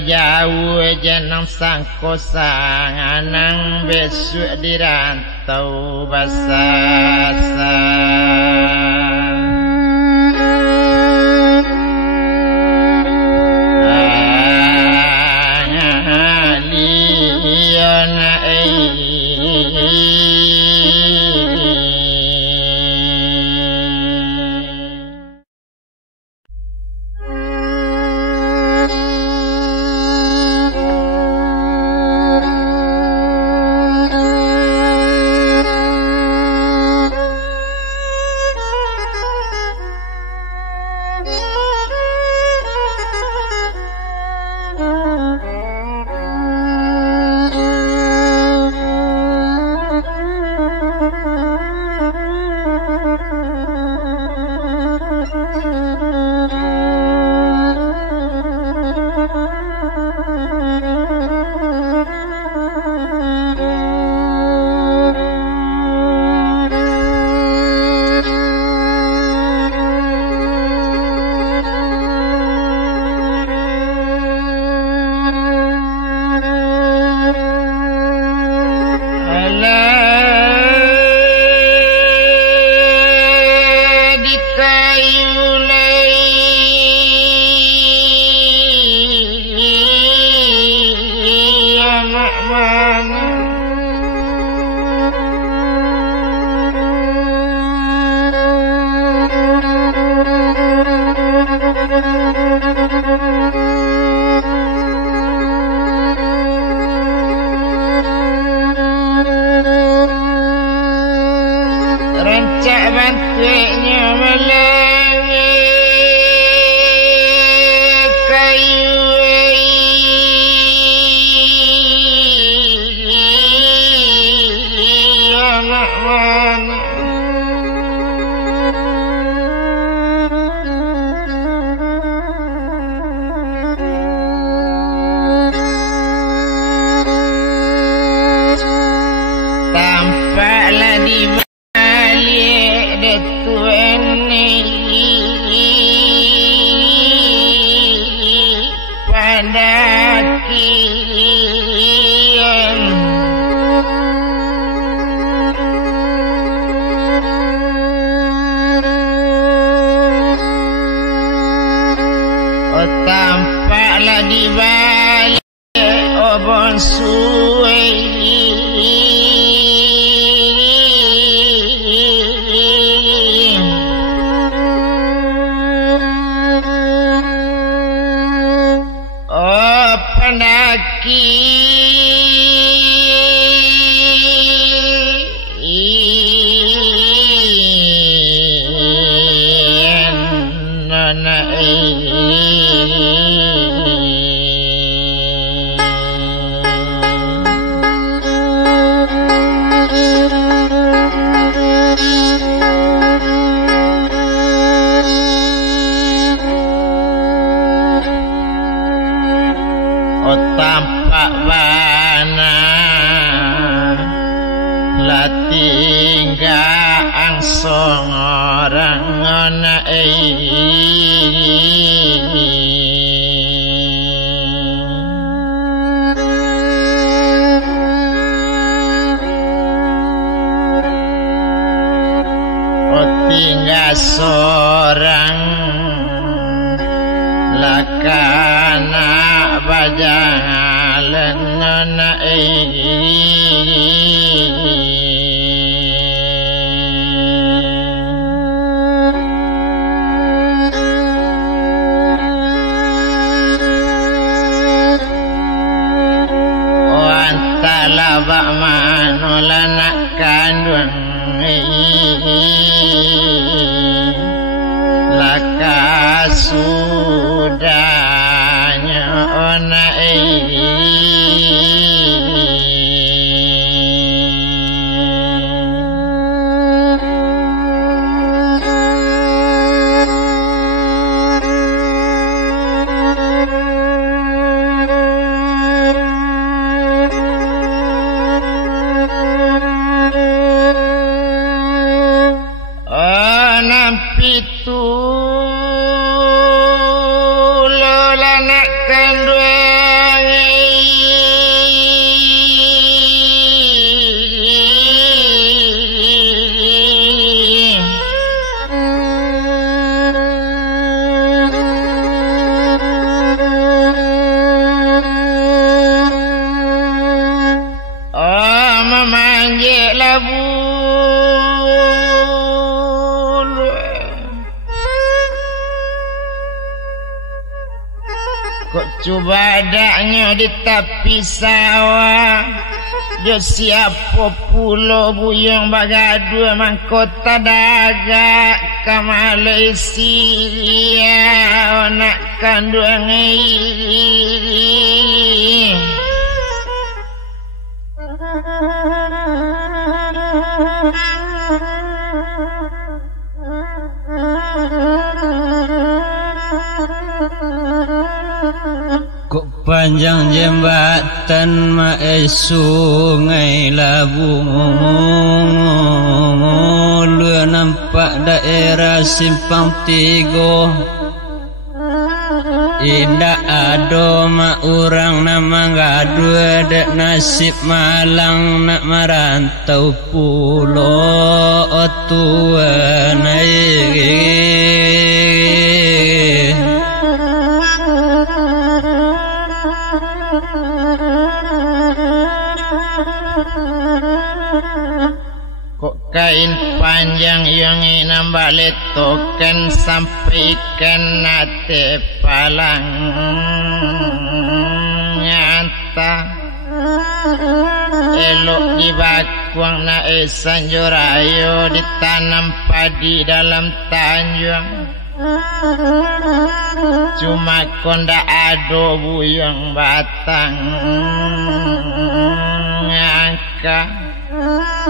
jauh-jauh jenang sangko sanganang besok dirantau basasan liana tampaklah di balik obon suwe oh pendaki tampak bana latingga angsong orang ngona tinggal seorang lakana bajalan nona antala bak manola nak kandung laka sudahnya ona pitu lo lanak kendue Coba daknya di tepi sawah, jo siapa pulau buyong bagadua mangkota daga ke Malaysia anak kandung kok panjang jembatan mae sungai Labu lu nampak daerah Simpang Tigo indah ado mak urang nama gadua dek nasib malang nak merantau pulau tua naik kok kain panjang yang nambah letokan sampai nate palang nyata elok di bakuang na sanjorayo ditanam padi dalam tanjung cuma konda ado buyong batang ngangka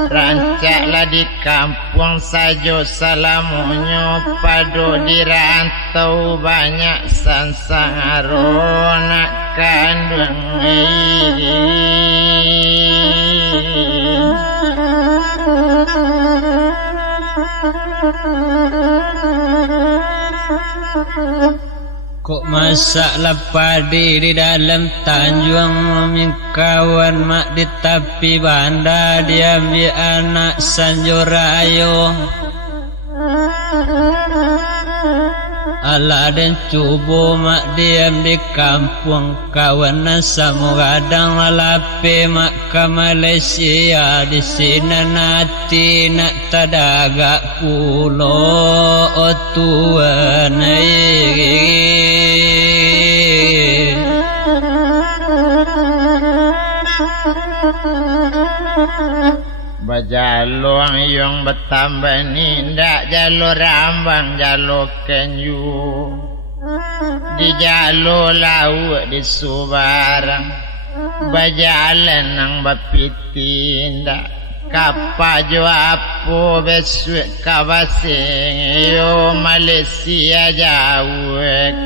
rancaklah di kampung sajo salamunyo pado di rantau banyak sansang arona kandung kok masak padi di dalam tanjung kawan mak di tepi banda diambil anak sanjorayo ala dan cubo mak diam di kampung kawan nasamu kadang lalape mak ke Malaysia di sini nanti nak tadaga pulau tua naik bajaluang yang bertambah nindak jalo rambang jalo kenyu di jalo laut di Subarang bajalan nang bapitindak kapa jo apo besuk kabasing yo Malaysia jauh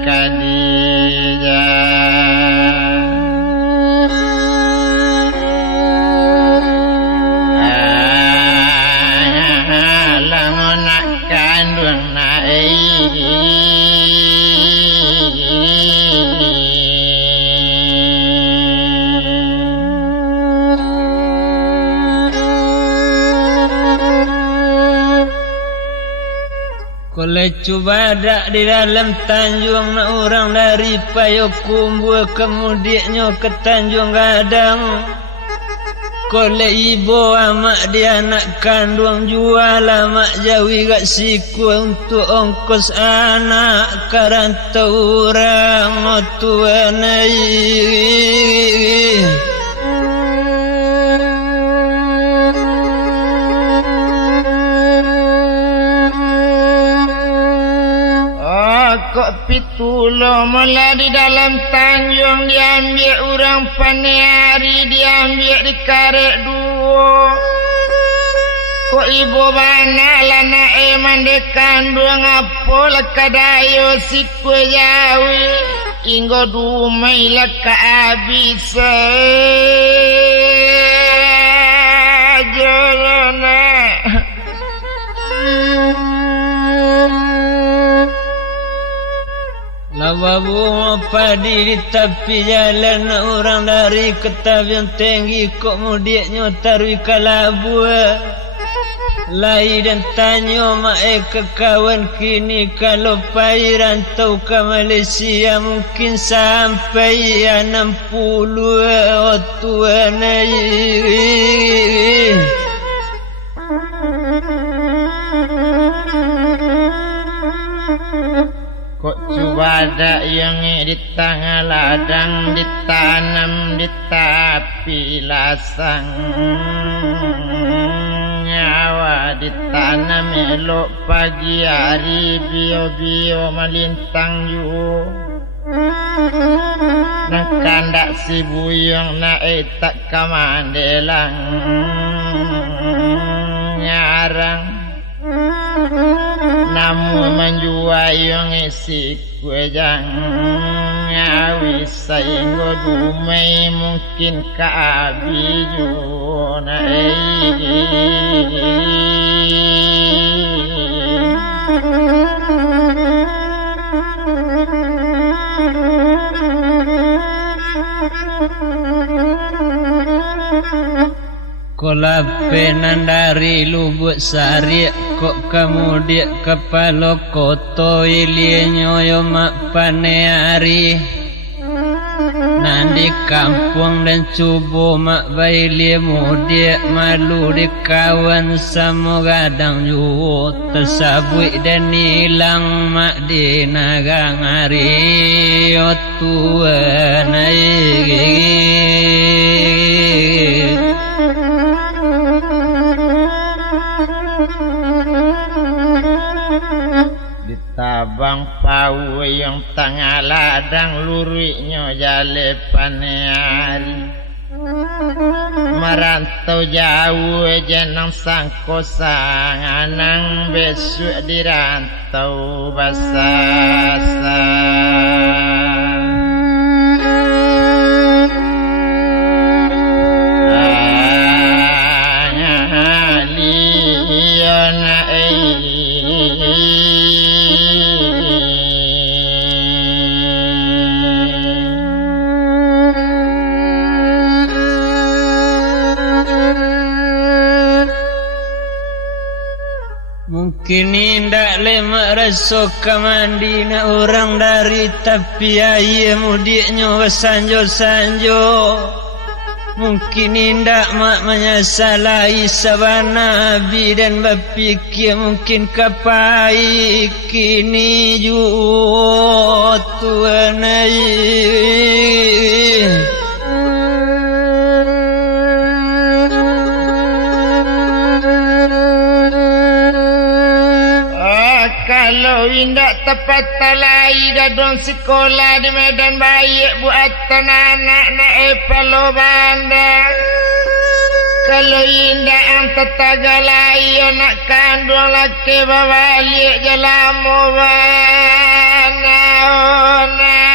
kadija kandung naik Kole coba dak di dalam tanjung na orang dari Payakumbuh kemudiannya ke Tanjung Gadang. Kole ibu amak dia anak kandung jual amak jawi gak siku untuk ongkos anak karantau orang tua naik. Kok pitulo mula di dalam tanjung diambil orang paniari diambil di karek duo. Kok ibu bana lana mande kandung apa lakadayo siku jawi inggo dumai laka abisa jolona. Lawabu padi di tepi jalan orang dari Ketabian tinggi kok mudiaknya tarwi Kalabu. Lai dan tanya mae ke kawan kini kalau pai rantau ke Malaysia mungkin sampai 60 tua naik. Kok coba ada yang di tengah ladang ditanam di tapi lasang nyawa ditanam elok pagi hari bio-bio malintang yu nang kandak si buyong na tak kamandelang nyarang namun menjual yang isi kue jang ngawi sainggo dumai mungkin kaabiju na Kolapenan dari lubuk sari kok kamu dia kepala koto ilienyo mak paneari nandi kampung dan cubo mak bayi mudia malu di kawan sama gadang ju tersabui dan hilang mak di nagang hari otuan Ditabang pau yang tengah ladang luriknya jale paneari merantau jauh jenang sangko sanganang besok dirantau basasa Kini ndak lemak rasa kamandi na orang dari tapi ayah mudiknya bersanjo-sanjo. Mungkin ndak mak menyesali sabana nabi dan berfikir mungkin kapai kini jua Tuhan kalau indak tepat talai dadong sekolah di Medan baik buat anak na palo banda kalau indak ang tetagalai nak kandung laki babalik jalamu bana ona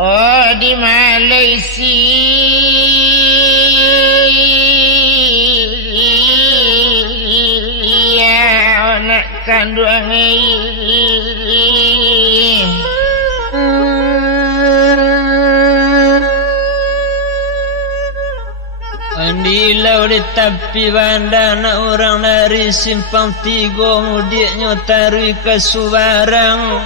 oh di Malaysia anak kandung Andilau di tepi bandar nak orang dari simpang tiga mudiknya tarui ke Subarang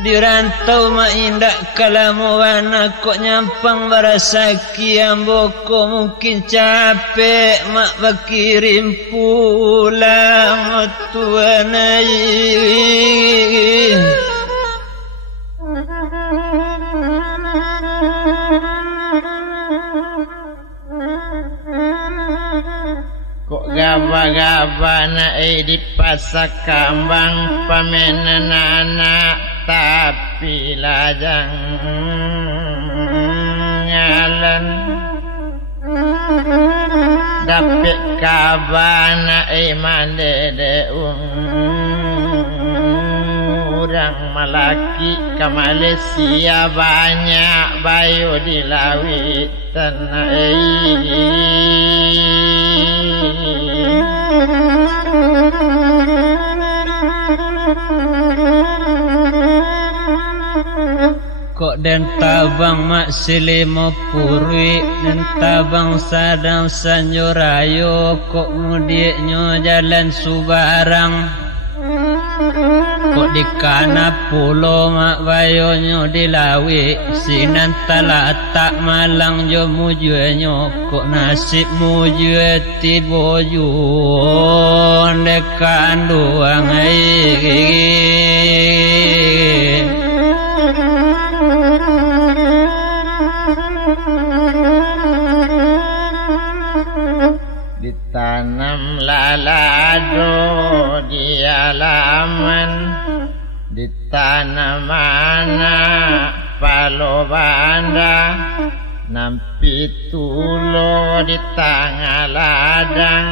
dirantau mak indak kalamu wana kok nyampang berasa kiam boko mungkin capek mak berkirim pulang Tuhan kok gaba-gaba na di pasar kambang pamenan anak tapi lajang ngalan dapet kabana mandede orang malaki ke Malaysia banyak bayu di lawit tanah kok den tabang mak silimo purwi den tabang sadang sanjurayo kok mudieknyo jalan subarang kok di kana pulo mak bayonyo dilawi sinan talatak malang jo mujuenyo kok nasib mujue tiboju dekan duang ditanam lalado di halaman, ditanam anak palo banda, nampi tulo di tengah ladang,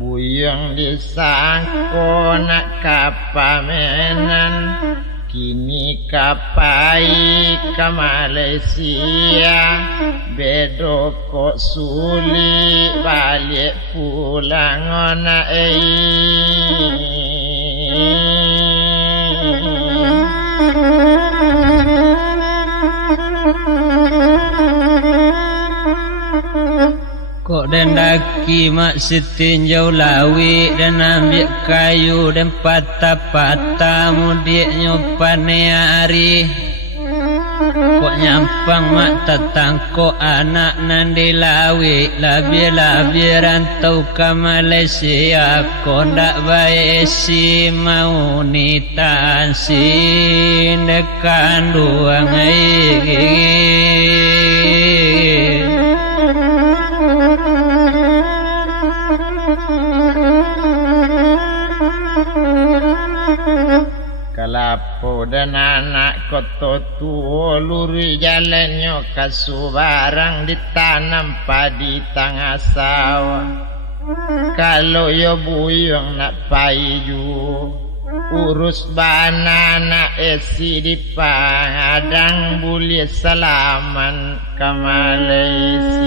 buyung disangko nak kapamenan, kini kapai ke Malaysia, bedo kok suli balik pulang ona kok den daki mak sitinjau lawi dan ambil kayu dan patah-patah mudieknyo paneari kok nyampang mak tatangko anak nan dilawi labi rantau ke Malaysia kok ndak baik si mau nitan si dekan duang kalapo dan anak koto tuo luri jalannya kasubarang ditanam padi tengah sawah kalau yo buyung nak paiju urus banana esi di Padang boleh salaman ke Malaysia.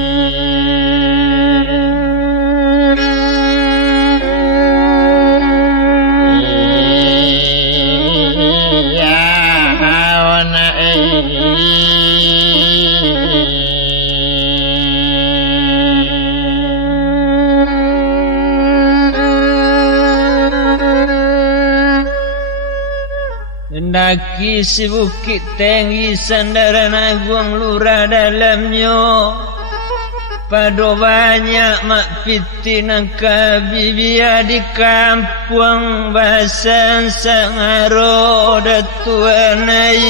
Daki si bukit tinggi sandaran agung lurah dalamnya pado banyak mak piti nangka bibia di kampung bahasan sangaro datuanai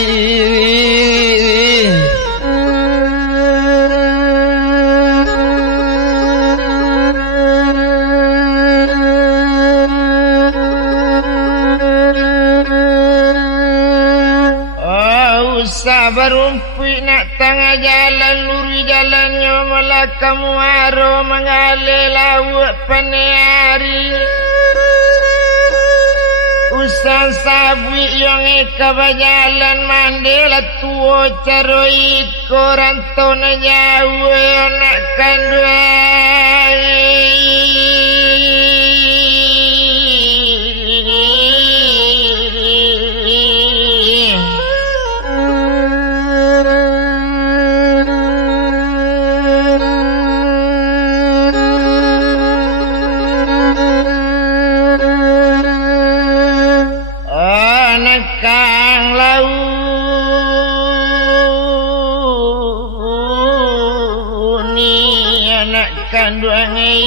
barumpi nak tengah jalan luri jalannya malah kamu aro mengalir laut paneari usang sabwi yang kabajalan mandela tuo caroi korantona jauh nak kanduai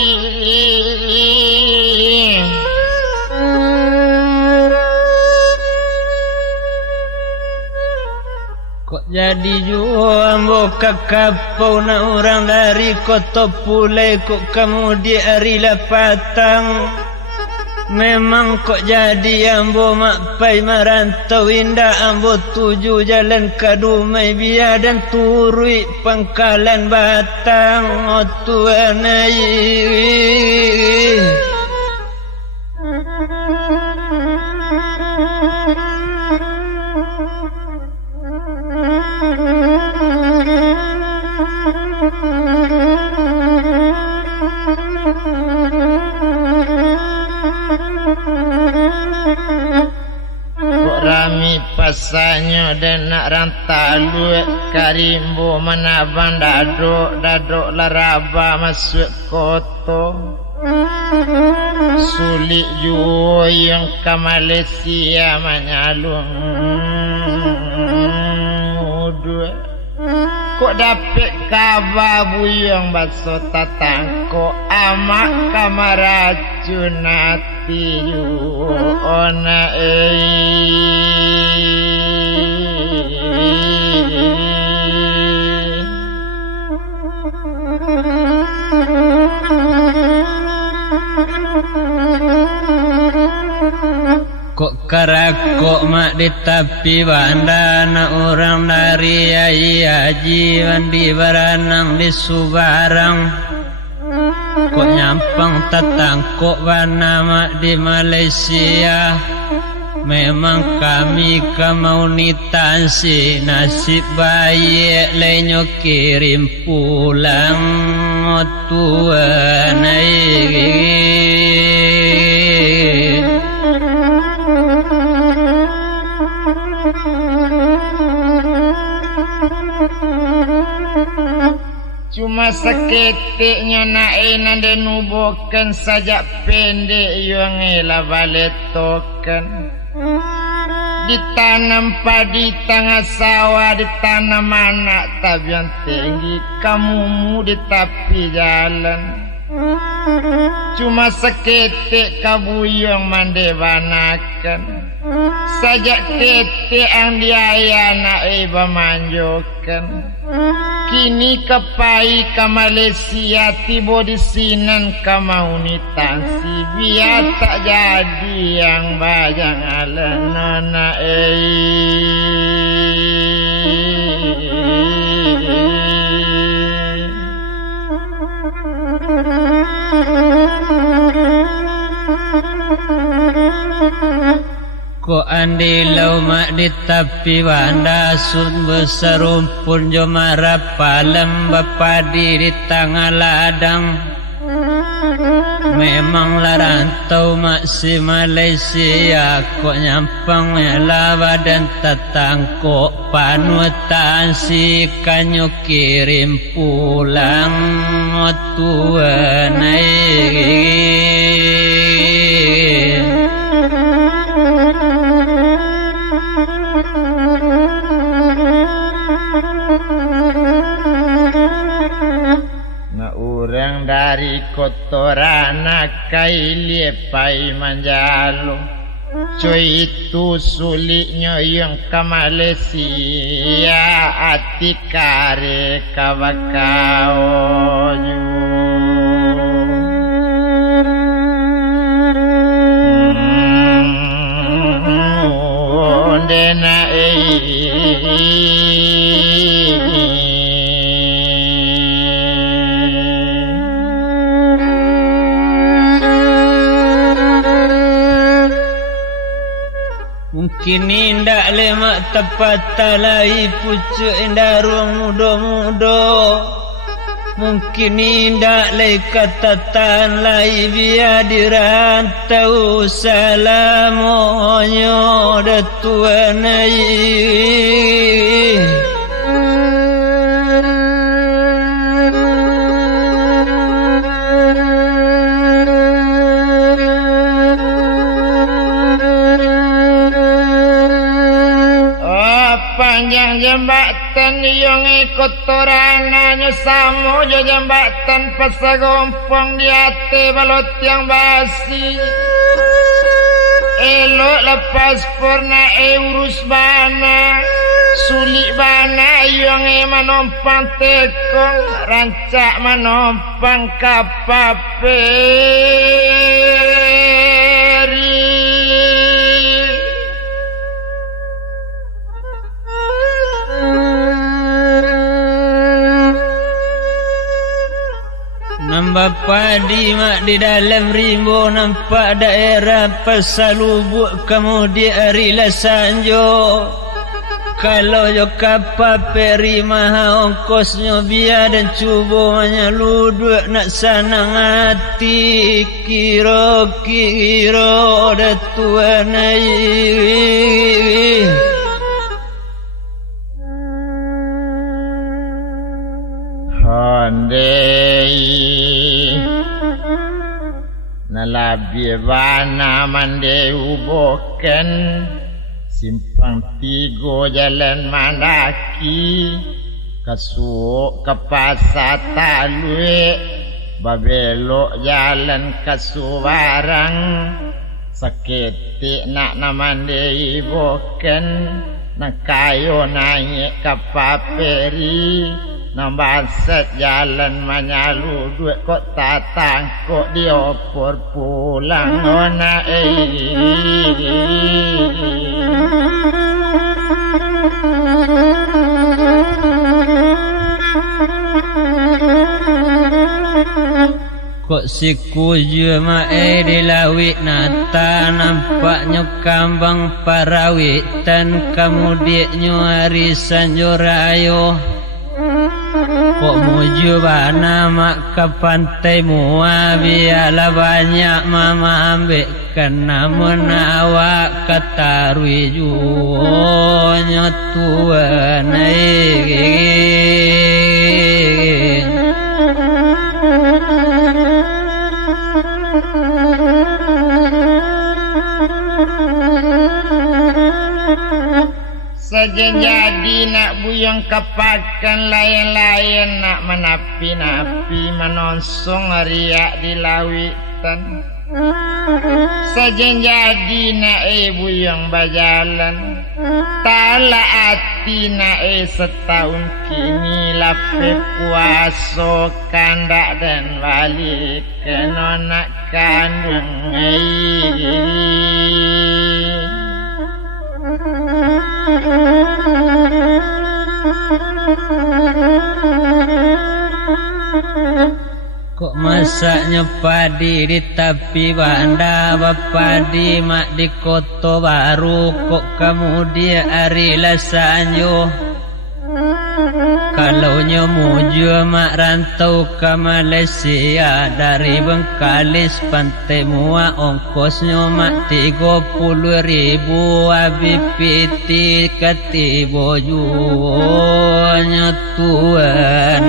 kok jadi jua ambo kakapau na orang dari kota pulai kok kamu di hari lapatang memang kok jadi ambo makpai marantau indah ambo tuju jalan kadumai biar dan turui pangkalan batang o tuanai pasanya dan nak rantalu karimbo manabang dadok laraba masuk koto sulit juga yang ke Malaysia menyalung kok dapat kabar buyang baso tatangko amak kamaracun hati ona kok karakok mak di tepi bandana orang dari Yai Haji Wandi Baranang di Subarang kok nyampang tatangkok bana mak di Malaysia memang kami komunitansi nasib baik lenyo kirim pulang tuan cuma seketiknya naik dan nubuhkan saja pendek yang elah baletokan ditanam padi tengah sawah ditanam anak tabian tinggi kamumu di tepi jalan cuma seketik kabuyang mandebanakan sajak ketik ang diaya nak iba manjokan kini kepai ke Malaysia tiba di sinan komunitansi biar tak jadi yang bajang ala nona ko andi lau mak di tepi banda sun beserumpun jo marap palem bapadi di tengah ladang memang larantau mak si Malaysia kok nyampang melah badan tatangkok panutan si kanyo kirim pulang tuan na orang dari kotoran kaili pai manjalo cuy itu sulitnya yang ke Malaysia ati kare kawakau dena mungkin indak lemak tepat talai pucuk indah ruang mudo-mudo mungkin indak lay katatan lay biar dirantau salamonyo datuan panjang jembatan yang kotorananya samo jo jembatan pasagompong di ate balot yang basi elok lepas purna urus bana sulit bana yang manompang tekong rancak manompang kapaperi nambah padi mak di dalam rimbo nampak daerah Pasalubuk kemudian Arila Sanjo kalau yo kapal peri maha ongkosnya biar dan cuba menyeluduk nak sanang hati kiro datuan ondei nalabi bana mande uboken simpang tigo jalan Mandaki kasuo ke pasar talue babelok jalan kasuwarang sakiti nak namande iboken nakayo naik ke paperi nambaset jalan manyalu duit kok tatang kok diopor pulang ona kok si kuju mae dilawit nata nampaknya kambang parawitan kemudiannya arisan jorayo kok muju bana mak ke pantai mua biarlah banyak mama ambilkan namun awak ketarui juonya tuan saja jadi nak buyang kepakan lain-lain nak menapi-napi menonsong riak di lawitan saja jadi nak buyang bajalan tala hati nak setahun kini lape puaso kandak dan balik ke nonak kandung kok masaknya padi di tepi banda bapadi mak di kota baru kok kamu dia hari lasanyo kalau nyomuju mak rantau ke Malaysia dari Bengkalis pantai mua ongkosnya mak 30.000 habis piti ketibo juonya tuan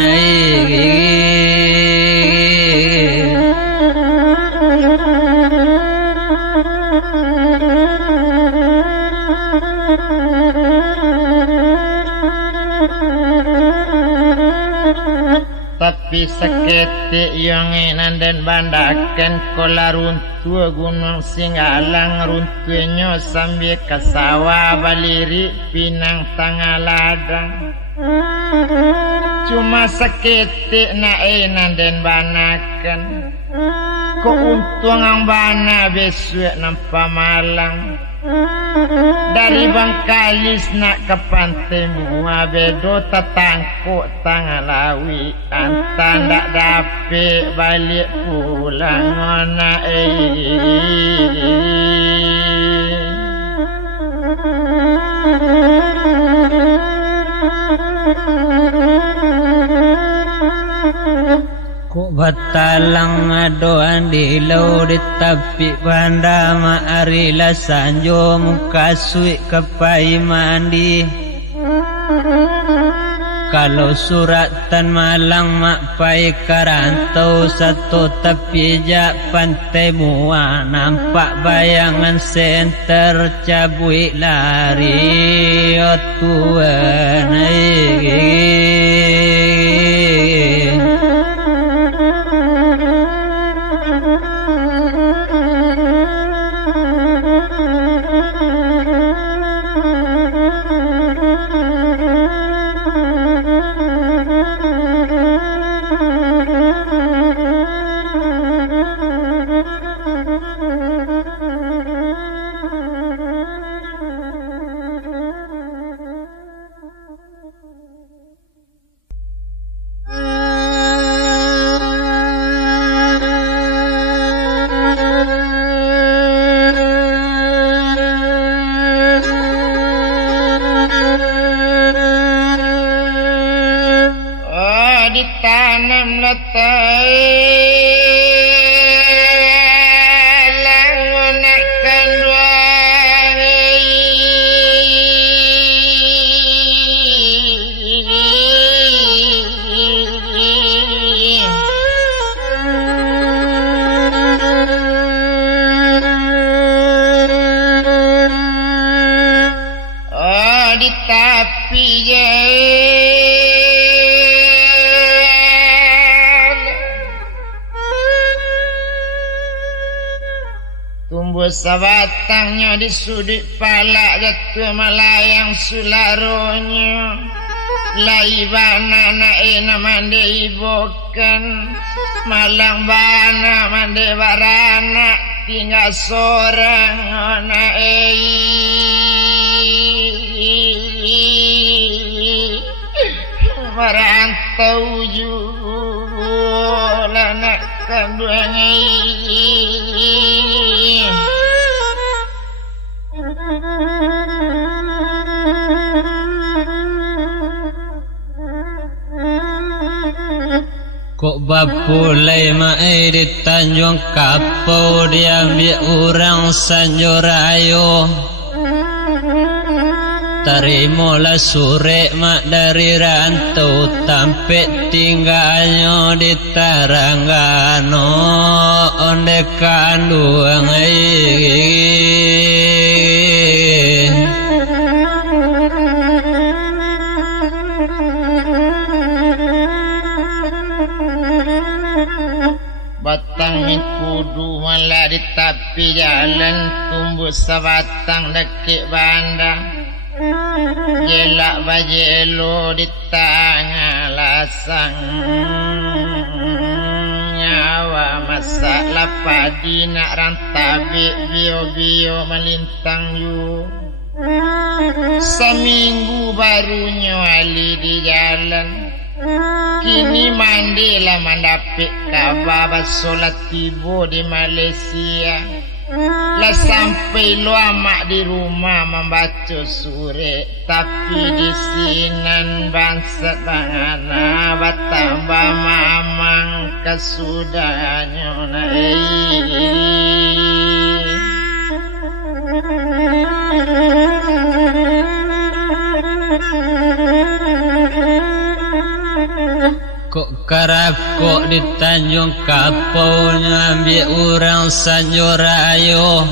tapi seketik yang nandan bandakan kola runtua gunung Singgalang runtunya sambil ke sawah baliri pinang tangga ladang cuma seketik nak nandan banakan kok untung ang bana besok nampak malang dari Bengkalis nak ke pantai mua bedo tetangkuk tangan lawi antan tak dapat balik pulang ona kok batalang adoan di lau di tepi banda ma'ari lasanjo muka suik kepai mandi kalau suratan malang mak pai karantau satu tepi jak pantai mua nampak bayangan senter cabui lari o tuan ditanam letai langunakan sabatangnya di sudut palak jatuh melayang sularonya laibana naena mande ibokan malang bana mande barana tinggal seorang ona merantau lana kanduannya kok bapulai mae di Tanjung Kapau diambil orang Sanjorayo terimolah sore mak dari rantau tampek tinggalnya di Taranggano onde kanduang batang kudu malah di tepi jalan tumbuh sebatang dekik banda jelak bajelo di tengah lasang nyawa masalah padi nak rantabi bio-bio melintang yu seminggu barunya wali di jalan kini mandilah mendapik kabar solat tiba di Malaysia lah sampai lu amak di rumah membaca surat tapi di sinan bangsat bangana batambah mamang kesudahnya kok karakok di Tanjung Kapau ngambil orang Sanjorayo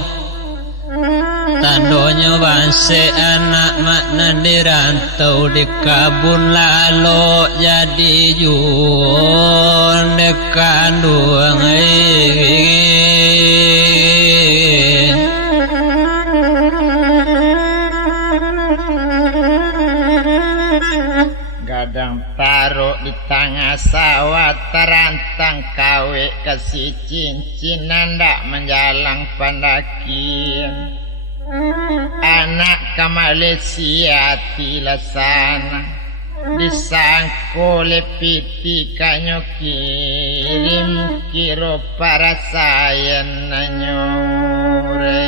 tandonya bangsa anak makna dirantau di kabun lalu jadi jun dekan duang gadang taruh di tengah sawah terantang kawe kasih cincin ndak menjalang pandakin anak ke Malaysia tilasana disangko lepiti kanyo kirim kiro para sayan nanyore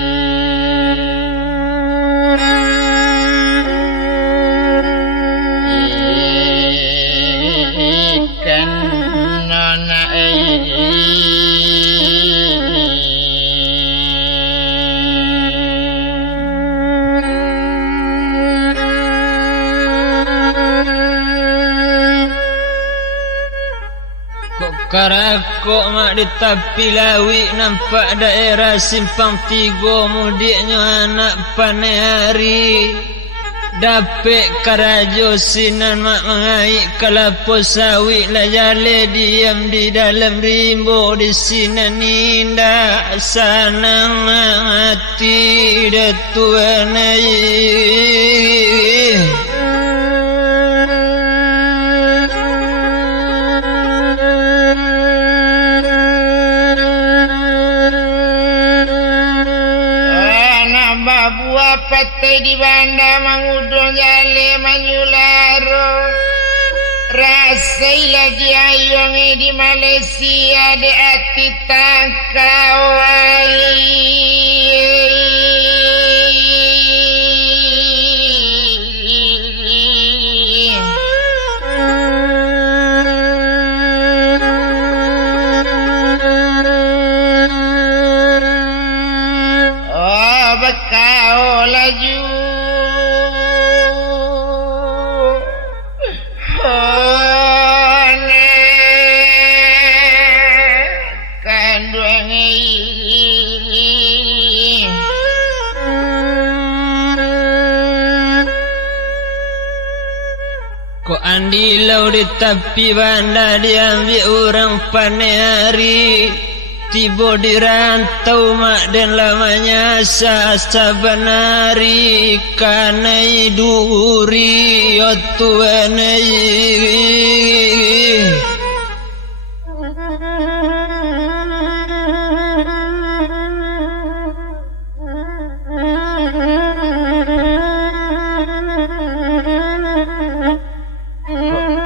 karakok mak di tepi lawi nampak daerah simpang tiga mudiknya anak panehari dapet karajo sinan mak mengaik kelapa sawit lah jale diam di dalam rimbo di sinan indah sanang hati datuan patai di banda mangudon jale manyularo rasai lagi ayongi di Malaysia di ati tangkawai kau laju kandung kok andi lau di tepi banda diambil orang panehari tiba di rantau mak dan lamanya sabanari kanai duri otuanai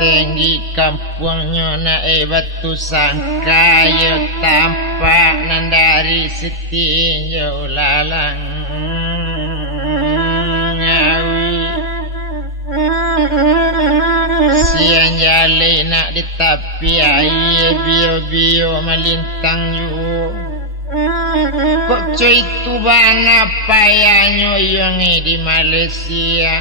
tinggi kampungnya na batu sangka yo tampak nandari setinjau lalang ngawi siang jale nak di tepi air bio melintang yu kok cuy tu bana payanyo yang di Malaysia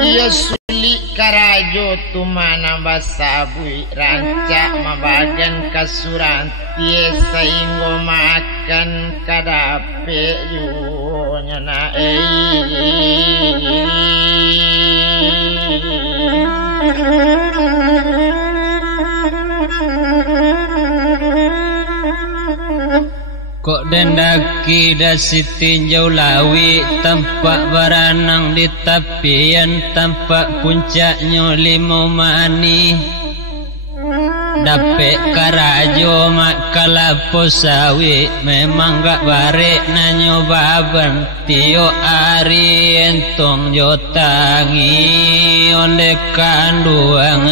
iya sulit karajo tu mana basabui rancak mabagan kasuran tiesa inggo makan kadape yu nyana kok dendaki dasi tinjau lawi tampak baranang di tapian tampak puncaknya limo mani dapet karajo mak kalapo sawi memang gak barek nanyo baban tio ari entong jotangi onde kanduang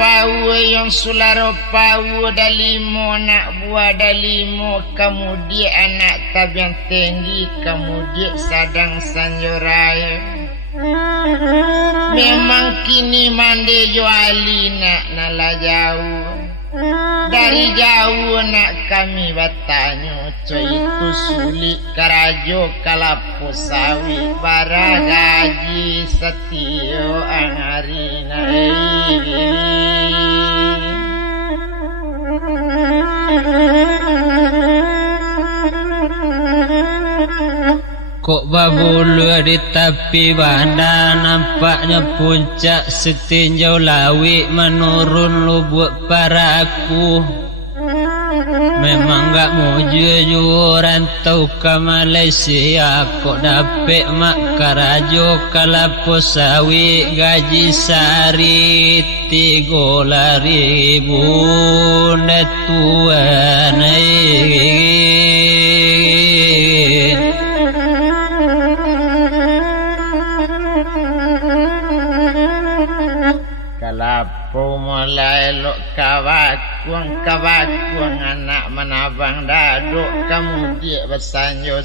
pau yang sularo pau dalimo nak buah dalimo kemudian anak tabian tinggi kemudian sadang sanjoraya memang kini mande juali nak nala jauh dari jauh nak kami bertanya coy itu sulit karajo kalapo sawi bara gaji setio angarina kok babulu di tepi banda nampaknya puncak setinjau lawi menurun lubuk paraku memang gak mau jujur rantau ke Malaysia kok dapet mak karajo kalapo sawi gaji sehari 3.000 netuan kalapo mulai lo kawakuang anak menabang daduk kemudian bersanjo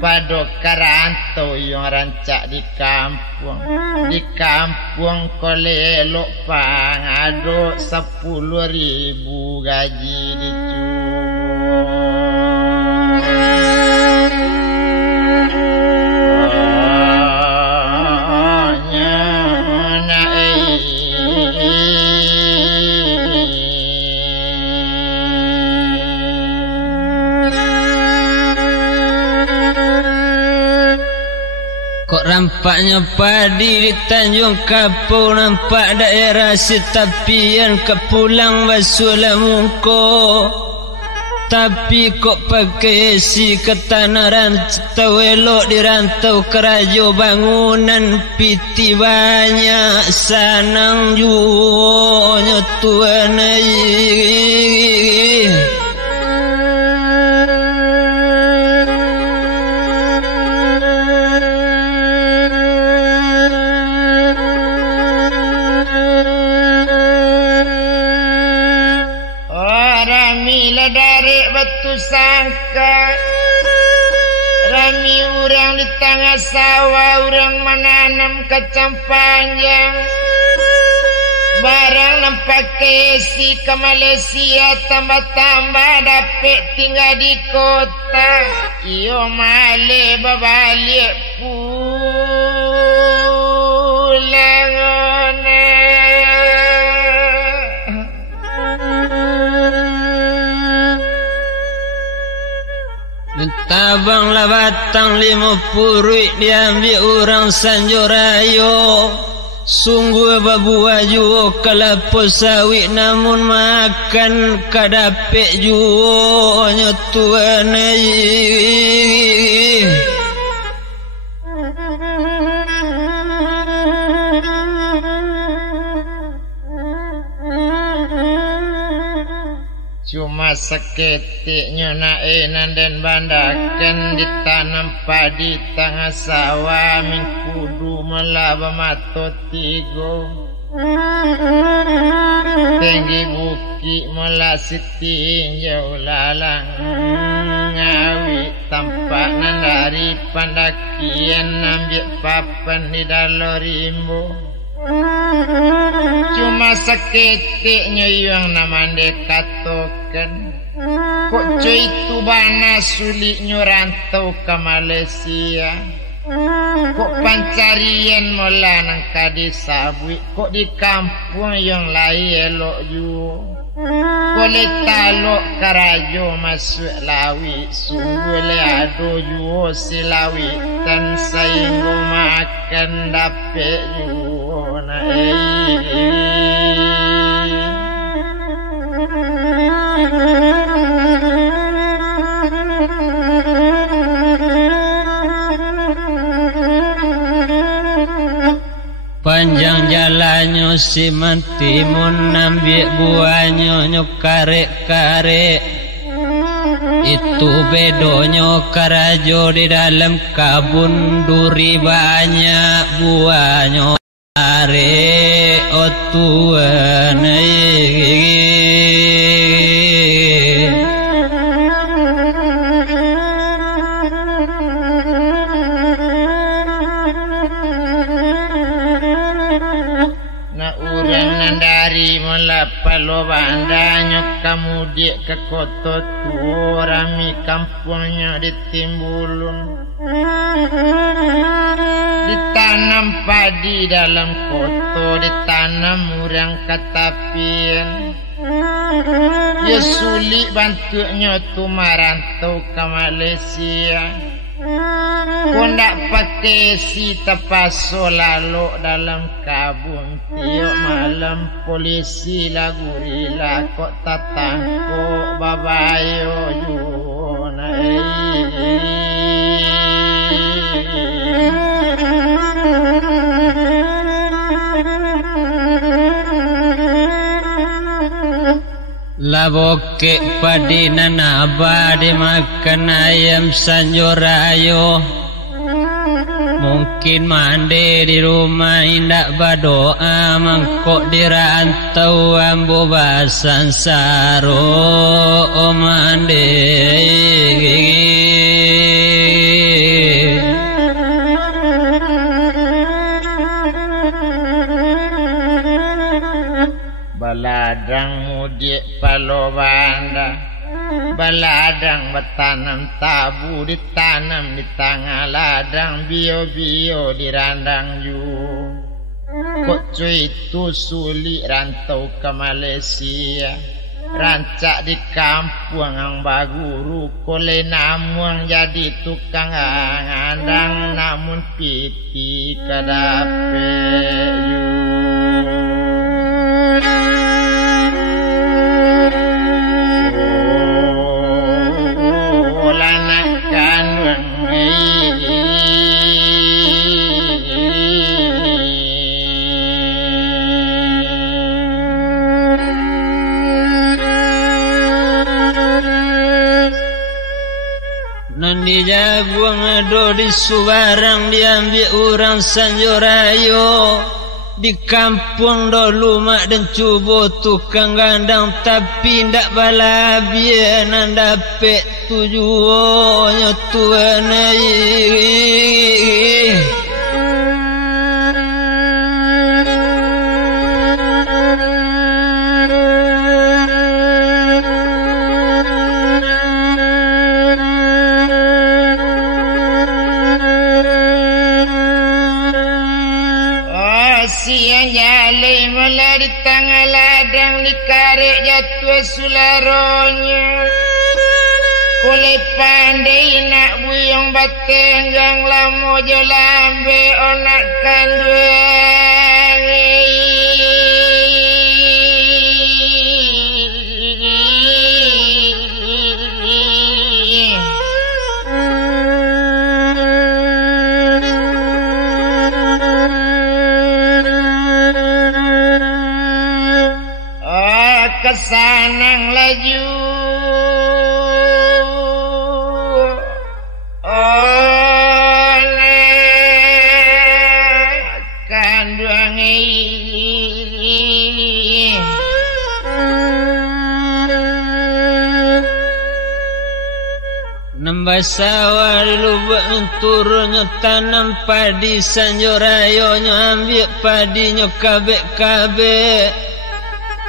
pado karantau yang rancak di kampung kolelok pangado 10.000 gaji dicubur kok rampaknya padi di Tanjung Kapur nampak daerah setapian kepulang basulah muka tapi kok pakai si ke tanah rantau elok di rantau kerajo bangunan piti banyak sanang juonya tuan batu sangka rami urang di tengah sawah urang menanam kacang panjang barang nampak kesi ke Malaysia tambah-tambah dapet tinggal di kota iyo male babalik pulang Tabang lah batang 50 ruik diambil orang Sanjorayo. Sungguh babua juo kelapa sawit namun makan kadapek juo nyotuan Cuma seketik nyonaenan dan bandakan ditanam padi tengah sawah min kudu melaba mato tigo tinggi buki melasi tinjau lalang ngawi tampak nandari pandakian nambil papan di dalam rimbo. Cuma seketiknya yang namanya katokan kok cuy itu bana suliknya rantau ke Malaysia. Kok pancarian mula nang kadisabui kok di kampung yang lain elok juga. Kok letalok karajo masuk lawi sungguh leado juga si lawi dan sainggo makan dapet juga na Panjang jalannya si mentimun nambik buahnya nyokare-kare. Itu bedonyo karajo di dalam kabun duri banyak buahnya are otuan dari melapalo bandanya kamu dia ke kota tua rami kampungnya ditimbulun ditanam padi dalam kota ditanam urang katapian ya sulit bantunya tu marantau ke Malaysia. Kau ndak pakai si tapaso lalu dalam kabun tiap malam polisi lagu rila kok tatangko babayo juna Laboke padi nanaba dimakan ayam Sanjorayo. Mungkin mande di rumah indak berdoa mangkok dirantau ambo basan saro mande. Baladang mudik palo banda baladang bertanam tabu ditanam di tengah ladang bio-bio di randang ju. Kok cuy itu sulit rantau ke Malaysia. Rancak di kampung ang baguru kole namun jadi tukang ngandang namun piti kadape ju. Di jagung ado di Subarang diambil orang Sanjorayo. Di kampung dulu mak dan cubo tukang gandang tapi ndak balabian dapet tujuannya tuan Di tengah ladang dikarek jatuh sularonya. boleh pandai nak buyong batenggang lamo jo lambe onak kanduang kesanang laju nambah sawah di lubak turunnya tanam padi sanjo rayo ambil padinya kabek-kabek.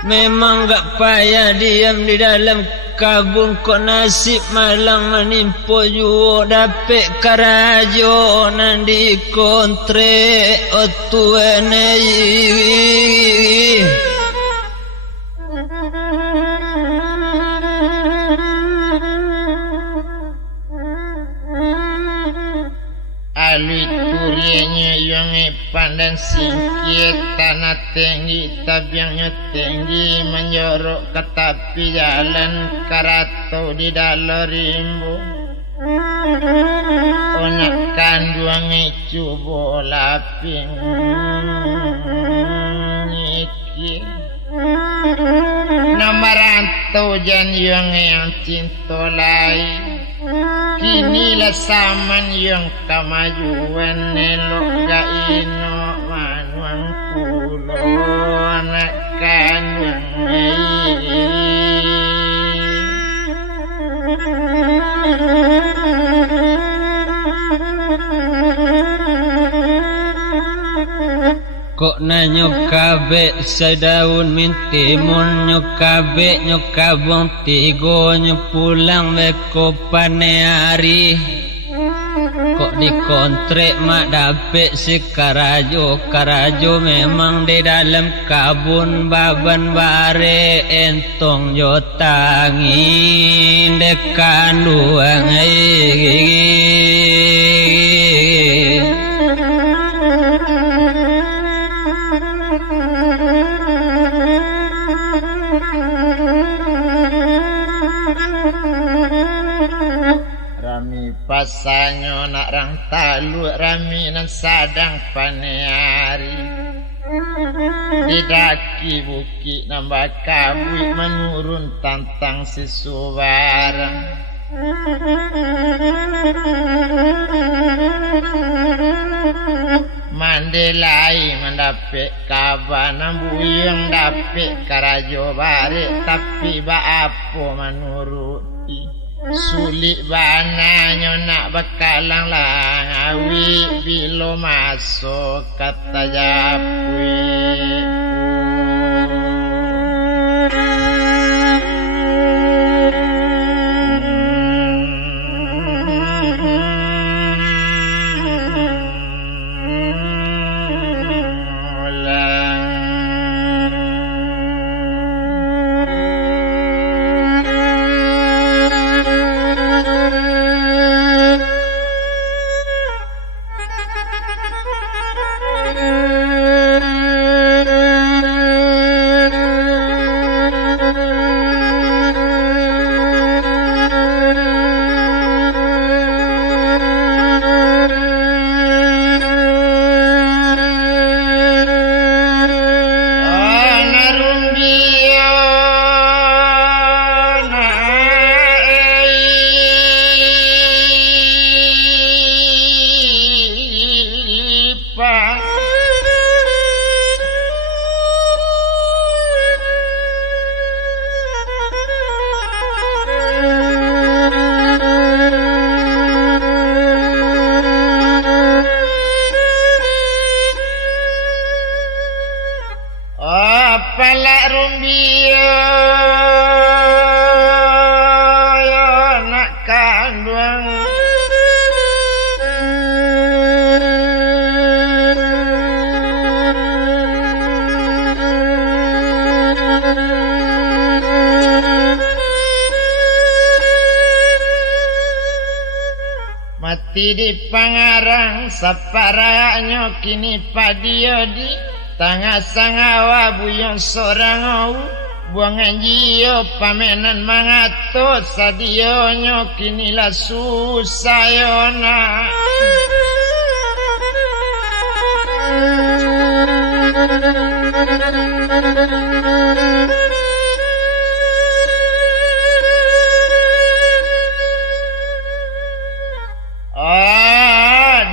Memang gak payah diam di dalam kabun kok nasib malang menimpo juo dapet karajo nandi kontre otuenei. Alui turianya yang pandang singkir tanah tinggi tabiangnya tinggi menyorok ke tepi jalan karato di dalam rimbu onak kanduang coba laping nyiki nama rantau jan yang cinta lain kinilah zaman yang kemajuan nelok ga ino manuang kulo anak kanduang kok na nyokabek sedaun mintimun nyokabek nyokabong tigo nyopulang meko paneari kok dikontrek mak dapet si karajo memang di dalam kabun baban bare entong jotangin dekan duang rami pasanyo nak rang talu rami nan sadang paneari di daki bukit nambah kabui menurun tantang sisubarang Mandelai mendapik kabar nambuyang dapik karajo balik tapi ba apa menuruti sulit bananya nak bakalang langawi bila masuk kata japui mati di pangarang saparanyo kini padiodi tangah sangawa buyong sorangau buangan jio pamenan mangato sadionyo kinilah susayona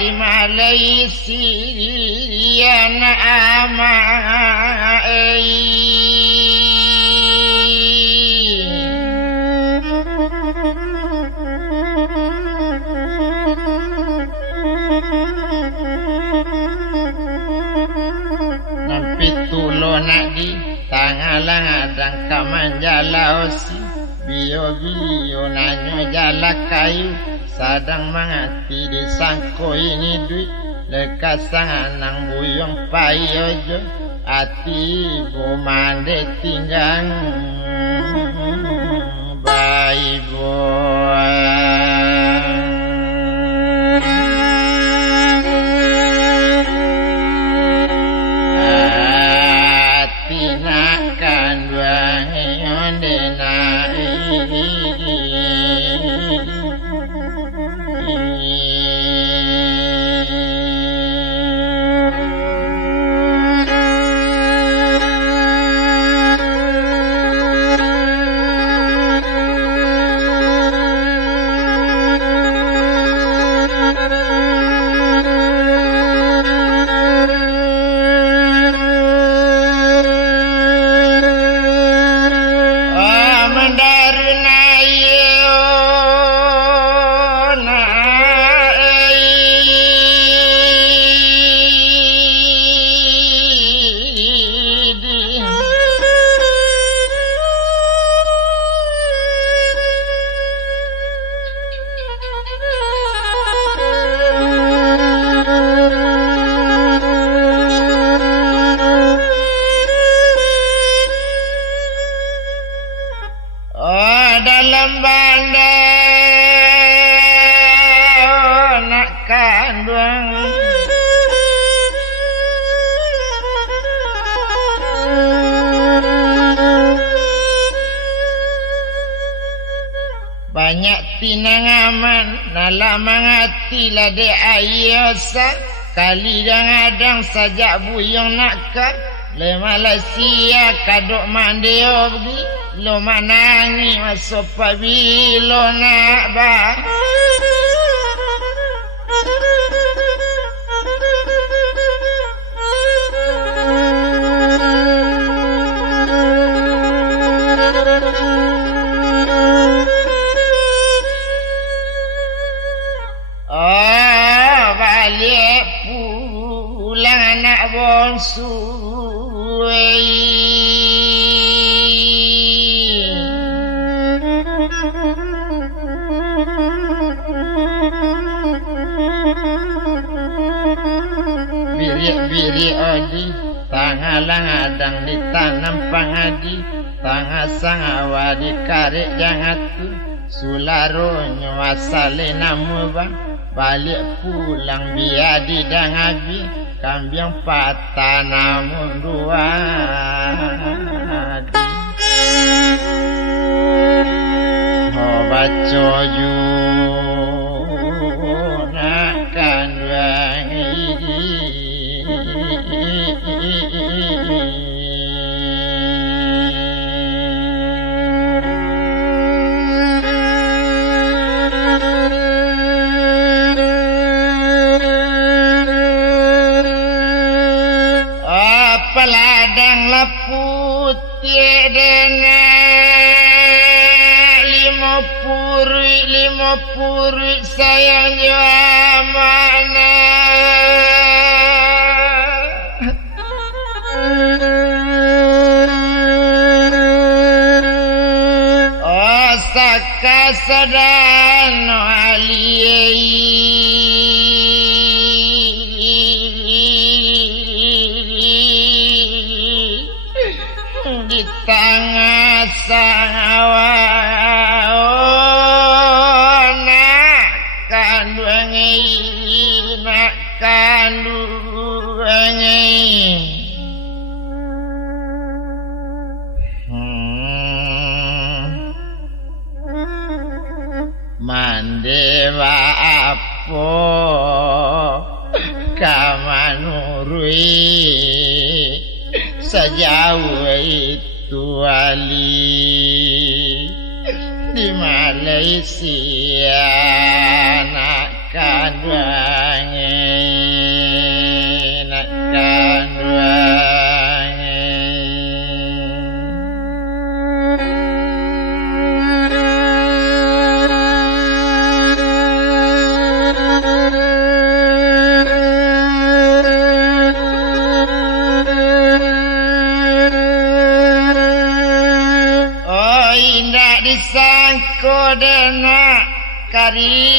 di Malaysia na nampi tulo nak di tangalang adang kamanjalaosi bio nanyo jala kayu sadang mangati di sangko ini duit lekas sanganang buyong payojo ati bomande tinggang bayi ati nakan buang denai dalam bandar nak kandung banyak tinang aman nala mangati lade ayosa kali adang sajak buyong nakar le Malaysia kadok mandeogi lo manangi masuk pabilo nak ba balik pulang anak bongsu Biri odi tangalang adang ditanam pangadi tangah sangawa dikarik jangatu sularo nyuasale namu bang balik pulang biar didangabi kambiang patah namun dua baca ju nakan wangi peladang leputih dengan lima puri sayang jua mana osaka sadano aliyai di tengah sawah nak kandung dewa apa kamanurui sejauh itu wali di Malaysia nak kanduange nak kanduange Kodena karigorigo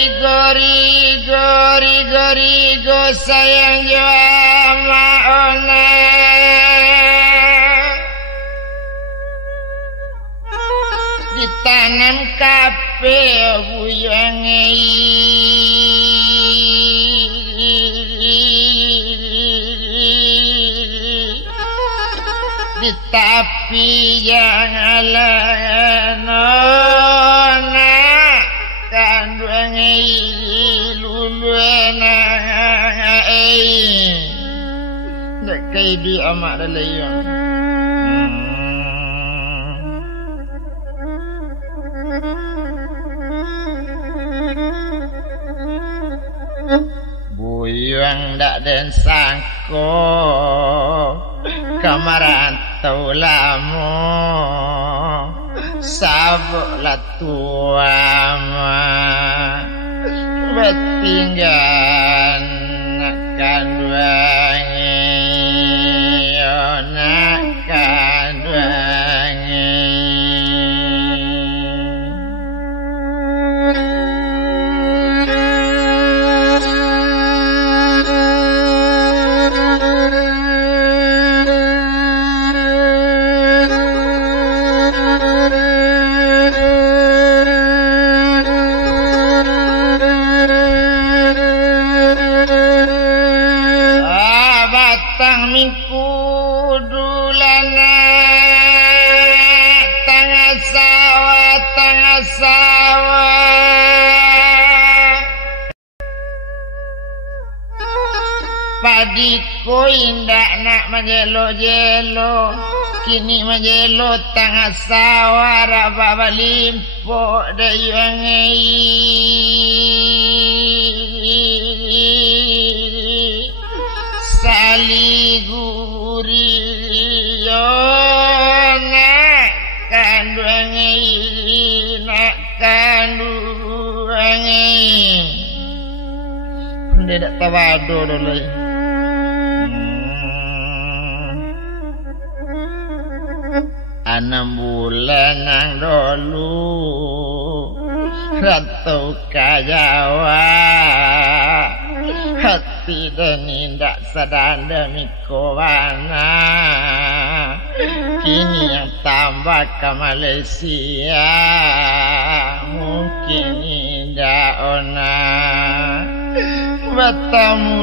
sayang jama ona ditanam kape buyangei ditapi jangan nona kanduange luluena nek kay di amak dalayon buyang dak den sangko kamaran taulamo sabuklah tuama betinggan kanduange nak kanduange Padiko indak nak menjelo-jelo kini menjelo tangga sawah baba limpo dayuangi saliguri nak kanduangi nak kanduangi dia tak tawado dulu. 6 bulan nang dulu Ratu Kajawa hati dan indak sadar demi kowana kini yang tambah ke Malaysia mungkin indak ona bertemu